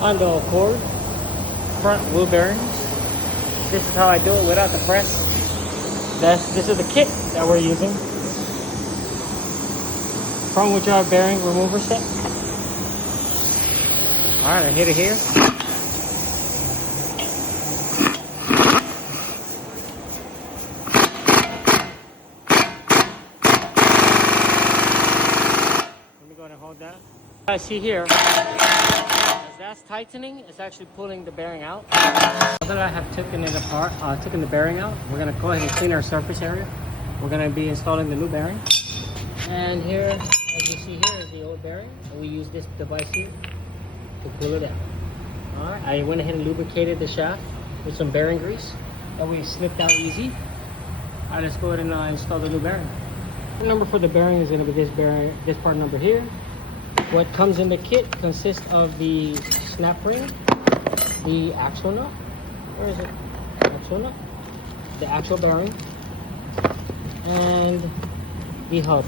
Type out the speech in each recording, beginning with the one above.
on the cord front wheel bearings. This is how I do it without the press. This is the kit that we're using. Front wheel drive bearing remover set. Alright, I hit it here. Let me go ahead and hold that. I see here, as that's tightening, it's actually pulling the bearing out. Now that I have taken it apart, taken the bearing out, we're going to go ahead and clean our surface area. We're going to be installing the new bearing. And here, as you see here, is the old bearing. And we use this device here to pull it out. Alright, I went ahead and lubricated the shaft with some bearing grease. That way it slipped out easy. Alright, let's go ahead and install the new bearing. The number for the bearing is going to be this bearing, this part number here. What comes in the kit consists of the snap ring, the axle nut, where is it? Axle nut, the actual bearing, and the hub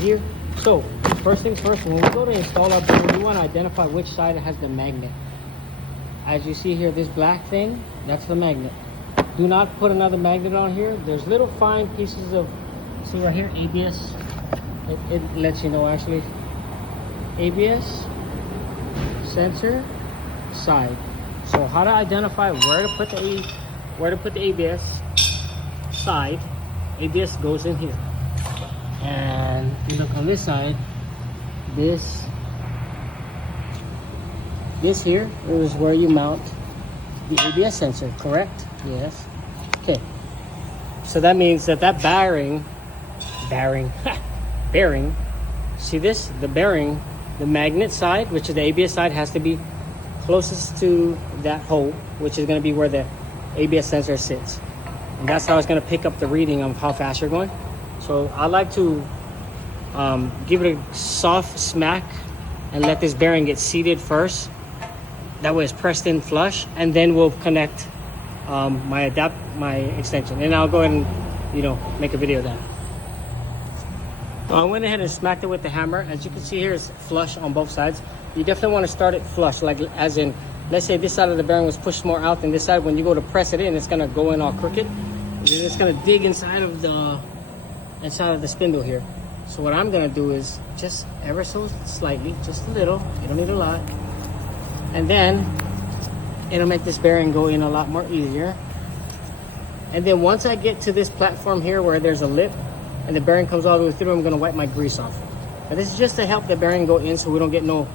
here. So first things first, when we go to install our bearing, we want to identify which side has the magnet. As you see here, this black thing, that's the magnet. Do not put another magnet on here. There's little fine pieces of, see right here, ABS. It lets you know actually. ABS sensor side. So how to identify where to put the ABS side. ABS goes in here. And you look on this side, this here is where you mount the ABS sensor, correct? Yes. Okay. So that means that bearing, see this? The bearing, the magnet side, which is the ABS side, has to be closest to that hole, which is going to be where the ABS sensor sits. And that's how it's going to pick up the reading of how fast you're going. So I like to give it a soft smack and let this bearing get seated first. That way it's pressed in flush, and then we'll connect my extension. And I'll go ahead and, make a video of that. So I went ahead and smacked it with the hammer. As you can see here, it's flush on both sides. You definitely want to start it flush, like as in, let's say this side of the bearing was pushed more out than this side. When you go to press it in, it's going to go in all crooked. And then it's going to dig inside of the spindle here. So what I'm going to do is just ever so slightly, just a little, you don't need a lot. And then it'll make this bearing go in a lot more easier. And then once I get to this platform here where there's a lip and the bearing comes all the way through, I'm going to wipe my grease off. But this is just to help the bearing go in so we don't get no